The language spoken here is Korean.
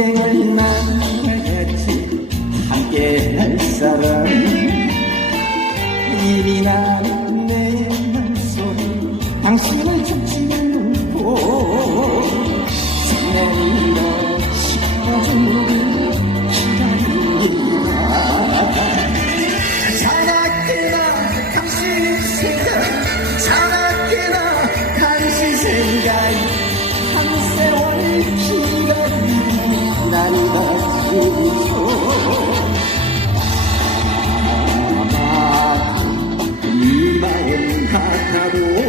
인생을 나누겠지? 함께 할 사람 이미 나는 내 맘속에 당신을 죽지 않고 내일어 싶어주는 기다립니다 자나깨나 당신 생각 자나깨나 당신 생각 바다도